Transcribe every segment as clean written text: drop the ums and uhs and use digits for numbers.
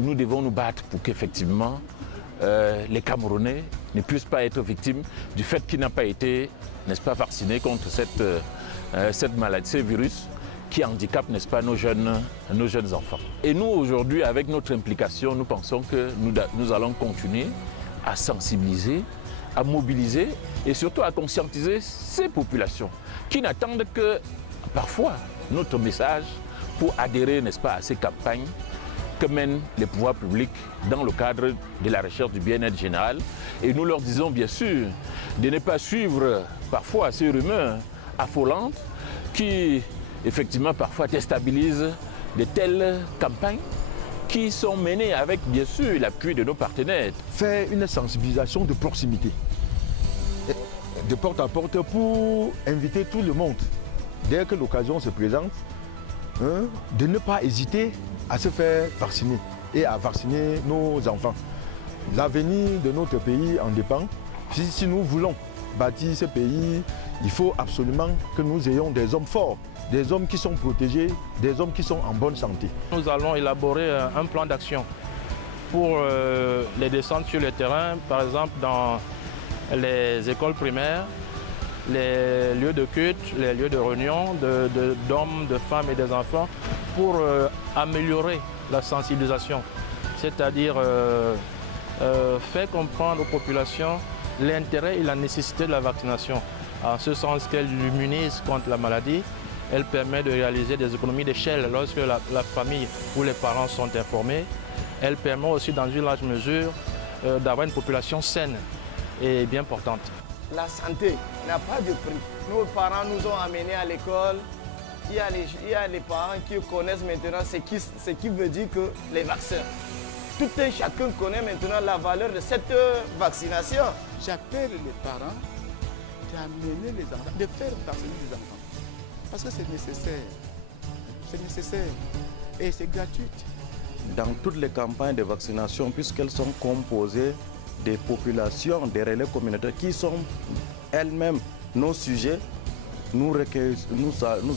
Nous devons nous battre pour qu'effectivement les Camerounais ne puissent pas être victimes du fait qu'ils n'ont pas été, n'est-ce pas, vaccinés contre cette maladie, ce virus qui handicape, n'est-ce pas, nos jeunes enfants. Et nous, aujourd'hui, avec notre implication, nous pensons que nous allons continuer à sensibiliser, à mobiliser et surtout à conscientiser ces populations qui n'attendent que, parfois, notre message pour adhérer, n'est-ce pas, à ces campagnes que mènent les pouvoirs publics dans le cadre de la recherche du bien-être général. Et nous leur disons bien sûr de ne pas suivre parfois ces rumeurs affolantes qui effectivement parfois déstabilisent de telles campagnes qui sont menées avec bien sûr l'appui de nos partenaires. Faire une sensibilisation de proximité, de porte à porte pour inviter tout le monde, dès que l'occasion se présente, de ne pas hésiter à se faire vacciner et à vacciner nos enfants. L'avenir de notre pays en dépend. Si nous voulons bâtir ce pays, il faut absolument que nous ayons des hommes forts, des hommes qui sont protégés, des hommes qui sont en bonne santé. Nous allons élaborer un plan d'action pour les descentes sur le terrain, par exemple dans les écoles primaires, les lieux de culte, les lieux de réunion d'hommes, de femmes et des enfants pour améliorer la sensibilisation, c'est-à-dire faire comprendre aux populations l'intérêt et la nécessité de la vaccination, en ce sens qu'elle immunise contre la maladie, elle permet de réaliser des économies d'échelle lorsque la famille ou les parents sont informés, elle permet aussi dans une large mesure d'avoir une population saine et bien portante. La santé n'a pas de prix. Nos parents nous ont amenés à l'école. Il y a les parents qui connaissent maintenant ce qui veut dire que les vaccins. Tout un chacun connaît maintenant la valeur de cette vaccination. J'appelle les parents d'amener les enfants, de faire vacciner les enfants. Parce que c'est nécessaire. C'est nécessaire. Et c'est gratuit. Dans toutes les campagnes de vaccination, puisqu'elles sont composées des populations, des relais communautaires qui sont elles-mêmes nos sujets, nous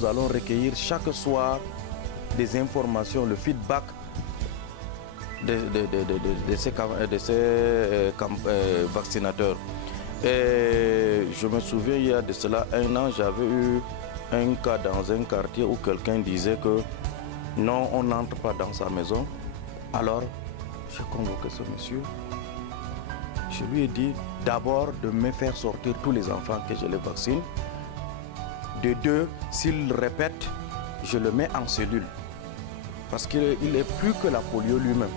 allons recueillir chaque soir des informations, le feedback de ces vaccinateurs. Et je me souviens, il y a de cela un an, j'avais eu un cas dans un quartier où quelqu'un disait que non, on n'entre pas dans sa maison. Alors, j'ai convoqué ce monsieur. Je lui ai dit d'abord de me faire sortir tous les enfants que je les vaccine. De deux, s'il répète, je le mets en cellule. Parce qu'il est plus que la polio lui-même.